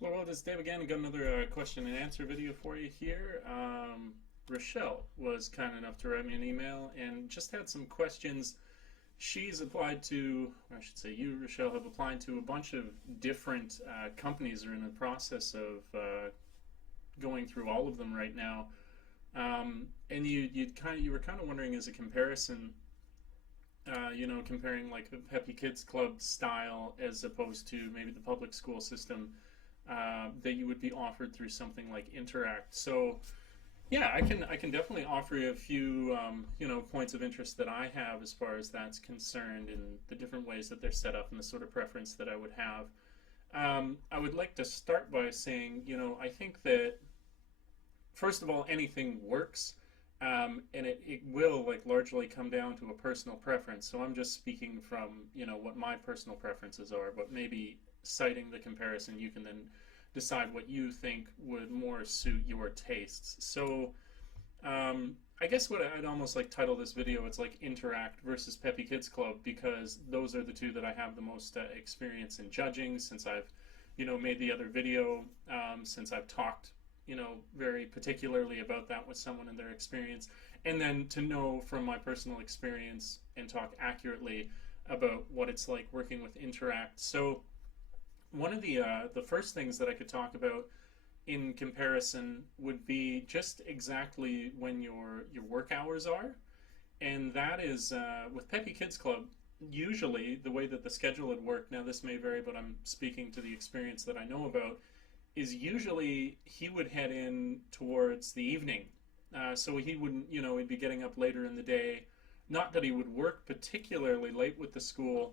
Well, this is Dave again. I got another question and answer video for you here. Rochelle was kind enough to write me an email and just had some questions. She's applied to, or I should say you, Rochelle, have applied to a bunch of different companies. Are in the process of going through all of them right now. And you were kind of wondering as a comparison, comparing like the Peppy Kids Club style as opposed to maybe the public school system that you would be offered through something like Interac. So yeah, I can definitely offer you a few points of interest that I have as far as that's concerned, and the different ways that they're set up and the sort of preference that I would have. I would like to start by saying, I think that first of all, anything works, and it will like largely come down to a personal preference. So I'm just speaking from what my personal preferences are, but maybe citing the comparison, you can then decide what you think would more suit your tastes. So I guess what I'd almost like title this video, it's like Interact versus Peppy Kids Club, because those are the two that I have the most experience in judging since I've made the other video, since I've talked very particularly about that with someone and their experience, and then to know from my personal experience and talk accurately about what it's like working with Interact. So one of the first things that I could talk about in comparison would be just exactly when your work hours are, and that is with Peppy Kids Club. Usually, the way that the schedule would work, now this may vary, but I'm speaking to the experience that I know about, is usually he would head in towards the evening. So he wouldn't, he'd be getting up later in the day. Not that he would work particularly late with the school,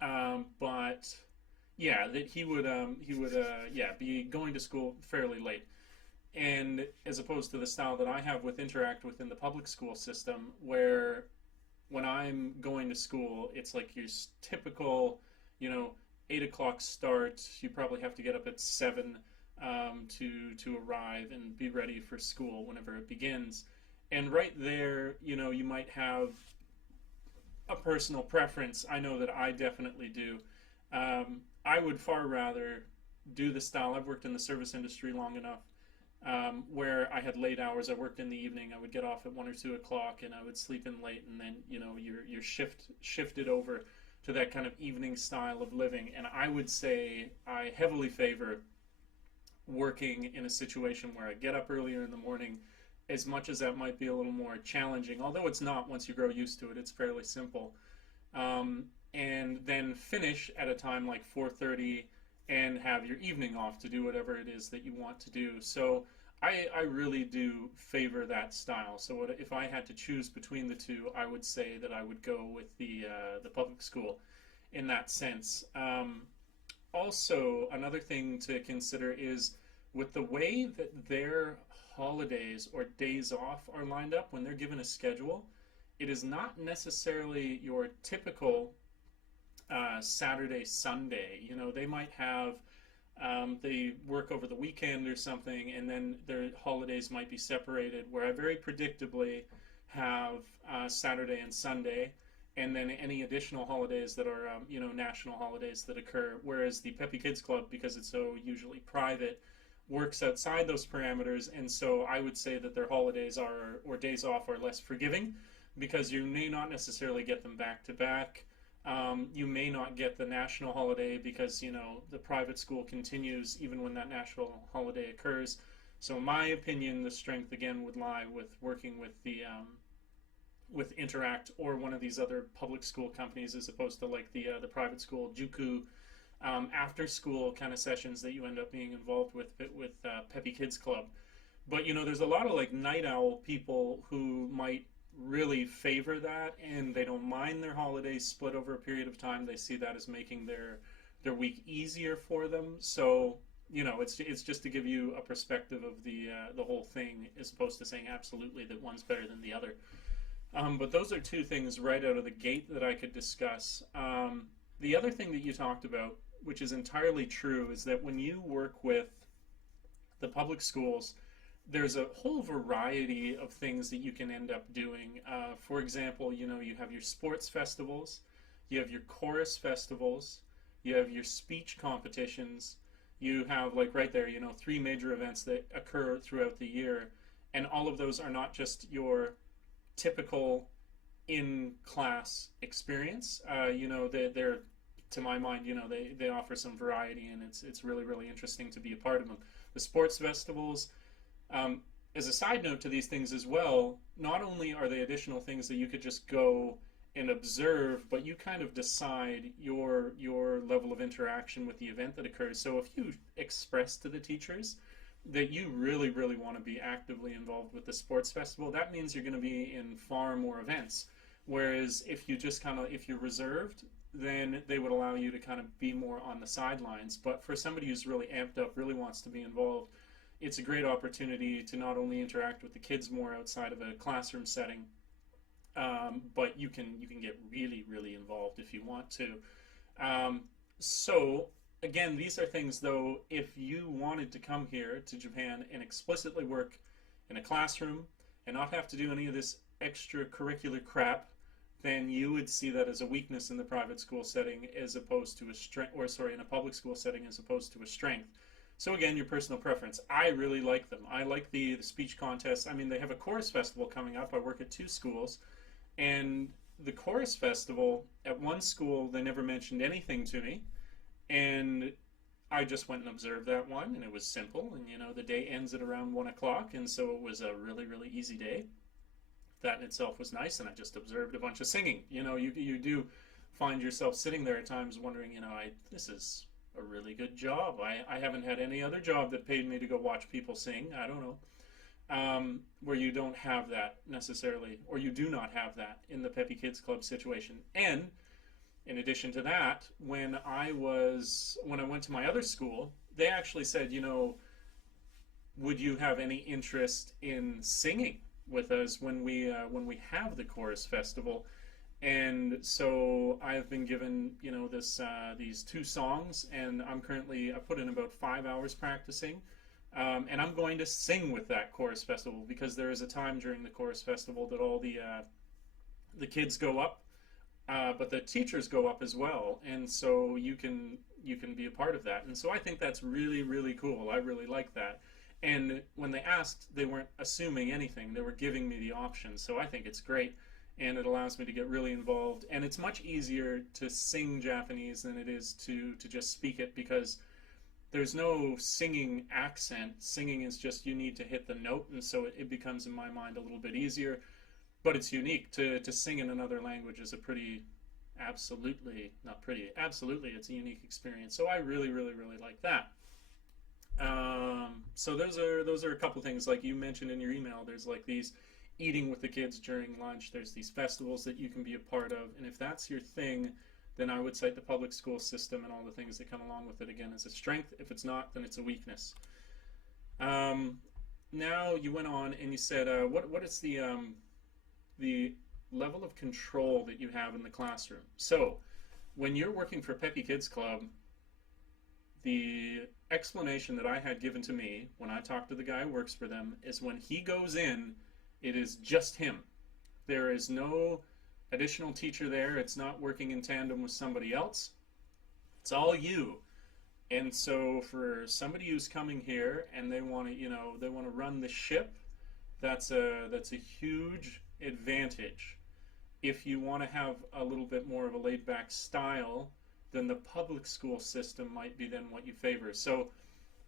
but yeah, that he would be going to school fairly late. And as opposed to the style that I have with Interact within the public school system, where when I'm going to school, it's like your typical, 8 o'clock start. You probably have to get up at 7 to arrive and be ready for school whenever it begins. And right there, you might have a personal preference. I know that I definitely do. I would far rather do the style. I've worked in the service industry long enough where I had late hours. I worked in the evening. I would get off at 1 or 2 o'clock, and I would sleep in late, and then your shift shifted over to that kind of evening style of living. And I would say I heavily favor working in a situation where I get up earlier in the morning, as much as that might be a little more challenging, although it's not once you grow used to it. It's fairly simple. And then finish at a time like 4:30 and have your evening off to do whatever it is that you want to do. So I really do favor that style. So if I had to choose between the two, I would say that I would go with the public school in that sense. Also, another thing to consider is with the way that their holidays or days off are lined up when they're given a schedule, it is not necessarily your typical Saturday, Sunday. They might have they work over the weekend or something, and then their holidays might be separated. Where I very predictably have Saturday and Sunday, and then any additional holidays that are national holidays that occur. Whereas the Peppy Kids Club, because it's so usually private, works outside those parameters, and so I would say that their holidays are or days off are less forgiving, because you may not necessarily get them back to back. You may not get the national holiday because the private school continues even when that national holiday occurs. So in my opinion, the strength again would lie with working with the with Interact or one of these other public school companies, as opposed to like the private school Juku after school kind of sessions that you end up being involved with Peppy Kids Club. But there's a lot of like night owl people who might really favor that, and they don't mind their holidays split over a period of time. They see that as making their week easier for them. So it's just to give you a perspective of the whole thing, as opposed to saying absolutely that one's better than the other. But those are two things right out of the gate that I could discuss. The other thing that you talked about, which is entirely true, is that when you work with the public schools, there's a whole variety of things that you can end up doing. For example, you have your sports festivals, you have your chorus festivals, you have your speech competitions, You have, like, right there, 3 major events that occur throughout the year, and all of those are not just your typical in class experience. They're, to my mind, they offer some variety, and it's really, really interesting to be a part of them. The sports festivals, um, as a side note to these things as well, not only are they additional things that you could just go and observe, but you kind of decide your level of interaction with the event that occurs. So if you express to the teachers that you really, really want to be actively involved with the sports festival, that means you're going to be in far more events. Whereas if you just kind of, if you're reserved, then they would allow you to kind of be more on the sidelines. But for somebody who's really amped up, really wants to be involved, it's a great opportunity to not only interact with the kids more outside of a classroom setting, but you can get really, really involved if you want to. So again, these are things, though, if you wanted to come here to Japan and explicitly work in a classroom and not have to do any of this extracurricular crap, then you would see that as a weakness in the private school setting as opposed to a strength, or sorry, in a public school setting as opposed to a strength. So again, your personal preference. I really like them. I like the speech contests. I mean, they have a chorus festival coming up. I work at 2 schools, and the chorus festival at one school, they never mentioned anything to me, and I just went and observed that one, and it was simple. And the day ends at around 1 o'clock, and so it was a really, really easy day. That in itself was nice, and I just observed a bunch of singing. You do find yourself sitting there at times wondering, this is a really good job. I haven't had any other job that paid me to go watch people sing. I don't know. Where you don't have that necessarily, or you do not have that in the Peppy Kids Club situation. And in addition to that, when I went to my other school, they actually said, would you have any interest in singing with us when we have the chorus festival? And so I've been given these 2 songs, and I put in about 5 hours practicing. And I'm going to sing with that chorus festival, because there is a time during the chorus festival that all the kids go up, but the teachers go up as well, and so you can be a part of that. And so I think that's really, really cool. I really like that. And when they asked, they weren't assuming anything. They were giving me the option. So I think it's great, and it allows me to get really involved. And it's much easier to sing Japanese than it is to just speak it, because there's no singing accent. Singing is just, you need to hit the note, and so it becomes, in my mind, a little bit easier. But it's unique. To sing in another language is absolutely, it's a unique experience. So I really, really, really like that. So those are a couple things, like you mentioned in your email. There's like these eating with the kids during lunch. There's these festivals that you can be a part of, and if that's your thing, then I would cite the public school system and all the things that come along with it again as a strength. If it's not, then it's a weakness. Now you went on and you said, what is the level of control that you have in the classroom? So when you're working for Peppy Kids Club, the explanation that I had given to me when I talked to the guy who works for them is, when he goes in, it is just him. There is no additional teacher there. It's not working in tandem with somebody else. It's all you. And so for somebody who's coming here and they want to run the ship, that's a huge advantage. If you want to have a little bit more of a laid-back style, then the public school system might be then what you favor. So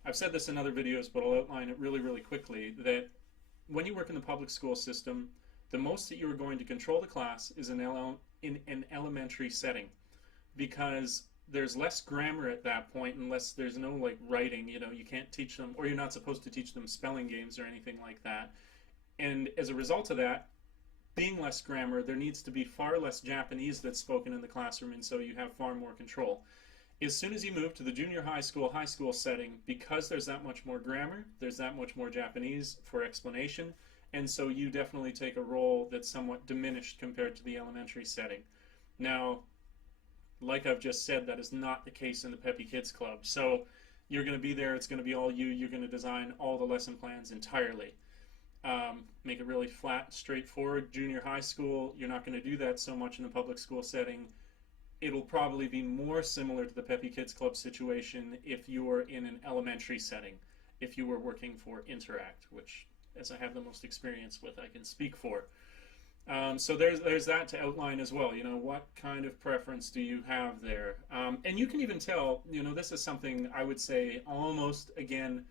I've said this in other videos, but I'll outline it really, really quickly, that when you work in the public school system, the most that you are going to control the class is in an elementary setting, because there's less grammar at that point, unless there's no like writing. You can't teach them, or you're not supposed to teach them spelling games or anything like that. And as a result of that, being less grammar, there needs to be far less Japanese that's spoken in the classroom, and so you have far more control. As soon as you move to the junior high school setting, because there's that much more grammar, there's that much more Japanese for explanation, and so you definitely take a role that's somewhat diminished compared to the elementary setting. Now, like I've just said, that is not the case in the Peppy Kids Club. So you're going to be there, it's going to be all you, you're going to design all the lesson plans entirely. Make it really flat, straightforward. Junior high school, you're not going to do that so much in the public school setting. it'll probably be more similar to the Peppy Kids Club situation if you're in an elementary setting, if you were working for Interac, which, as I have the most experience with, I can speak for. So there's that to outline as well. You know, what kind of preference do you have there? And you can even tell, you know, this is something I would say almost, again,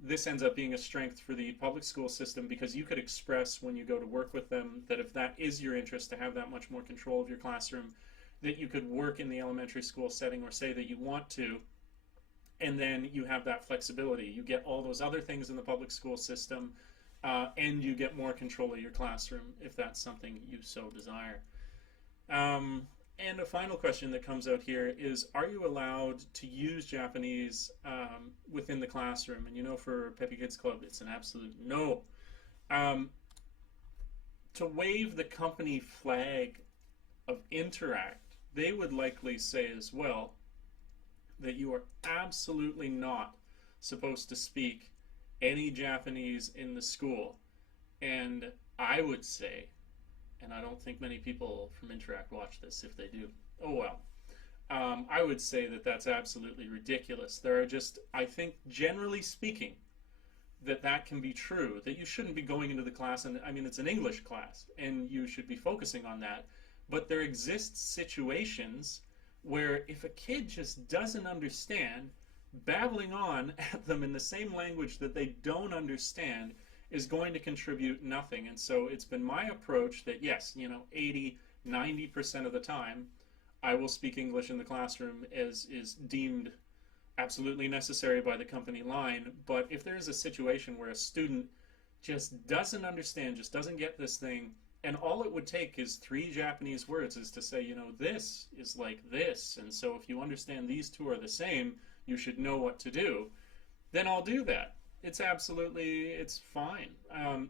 this ends up being a strength for the public school system, because you could express when you go to work with them that if that is your interest, to have that much more control of your classroom, that you could work in the elementary school setting, or say that you want to, and then you have that flexibility. You get all those other things in the public school system, and you get more control of your classroom if that's something you so desire. And a final question that comes out here is, are you allowed to use Japanese within the classroom? And you know, for Peppy Kids Club, it's an absolute no. To wave the company flag of Interac, they would likely say as well that you are absolutely not supposed to speak any Japanese in the school. And I would say, and I don't think many people from Interac watch this. If they do, oh well. I would say that that's absolutely ridiculous. There are just, I think, generally speaking, that can be true, that you shouldn't be going into the class, and I mean, it's an English class, and you should be focusing on that. But there exist situations where if a kid just doesn't understand, babbling on at them in the same language that they don't understand is going to contribute nothing. And so it's been my approach that, yes, you know, 80–90% of the time I will speak English in the classroom as is deemed absolutely necessary by the company line. But if there's a situation where a student just doesn't understand, just doesn't get this thing, and all it would take is 3 Japanese words, is to say, you know, this is like this, and so if you understand these two are the same, you should know what to do, then I'll do that. It's absolutely, it's fine,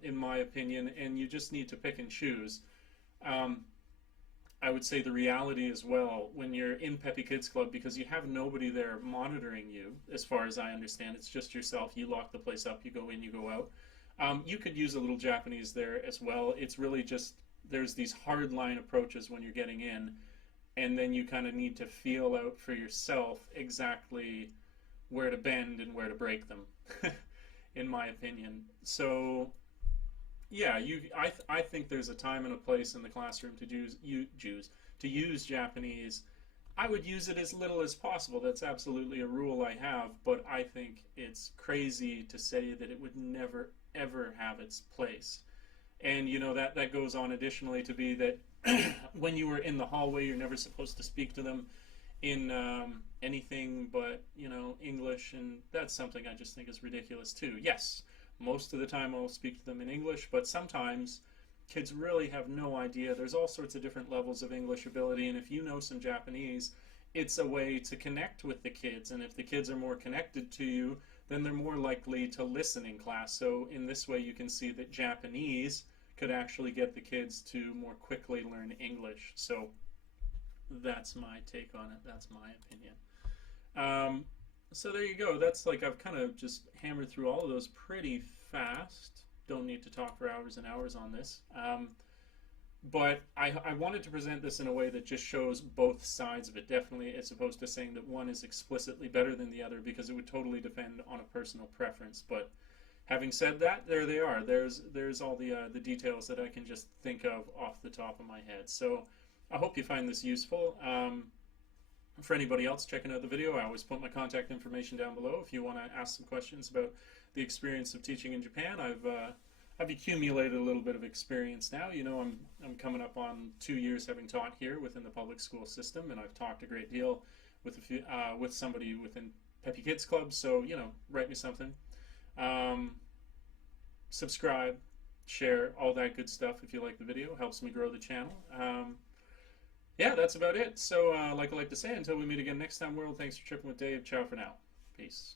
in my opinion, and you just need to pick and choose. I would say the reality as well, when you're in Peppy Kids Club, because you have nobody there monitoring you, as far as I understand, it's just yourself. You lock the place up, you go in, you go out. You could use a little Japanese there as well. It's really just, there's these hard line approaches when you're getting in, and then you kind of need to feel out for yourself exactly where to bend and where to break them, in my opinion. So yeah, I think there's a time and a place in the classroom to use Japanese. I would use it as little as possible. That's absolutely a rule I have, but I think it's crazy to say that it would never ever have its place. And you know, that goes on additionally to be that when you were in the hallway, you're never supposed to speak to them in anything but, you know, English, and that's something I just think is ridiculous too. Yes, most of the time I'll speak to them in English, but sometimes kids really have no idea. There's all sorts of different levels of English ability, and if you know some Japanese, it's a way to connect with the kids, and if the kids are more connected to you, then they're more likely to listen in class. So in this way, you can see that Japanese could actually get the kids to more quickly learn English. So that's my take on it. That's my opinion. So there you go. That's like, I've kind of just hammered through all of those pretty fast. Don't need to talk for hours and hours on this. But I wanted to present this in a way that just shows both sides of it, definitely, as opposed to saying that one is explicitly better than the other, because it would totally depend on a personal preference. But having said that, there they are. There's all the details that I can just think of off the top of my head. So I hope you find this useful. For anybody else checking out the video, I always put my contact information down below if you want to ask some questions about the experience of teaching in Japan. I've accumulated a little bit of experience now. You know, I'm coming up on 2 years having taught here within the public school system, and I've talked a great deal with with somebody within Peppy Kids Club. So, you know, write me something. Subscribe, share, all that good stuff if you like the video. Helps me grow the channel. Yeah, that's about it. So, like I like to say, until we meet again next time, world, thanks for tripping with Dave. Ciao for now. Peace.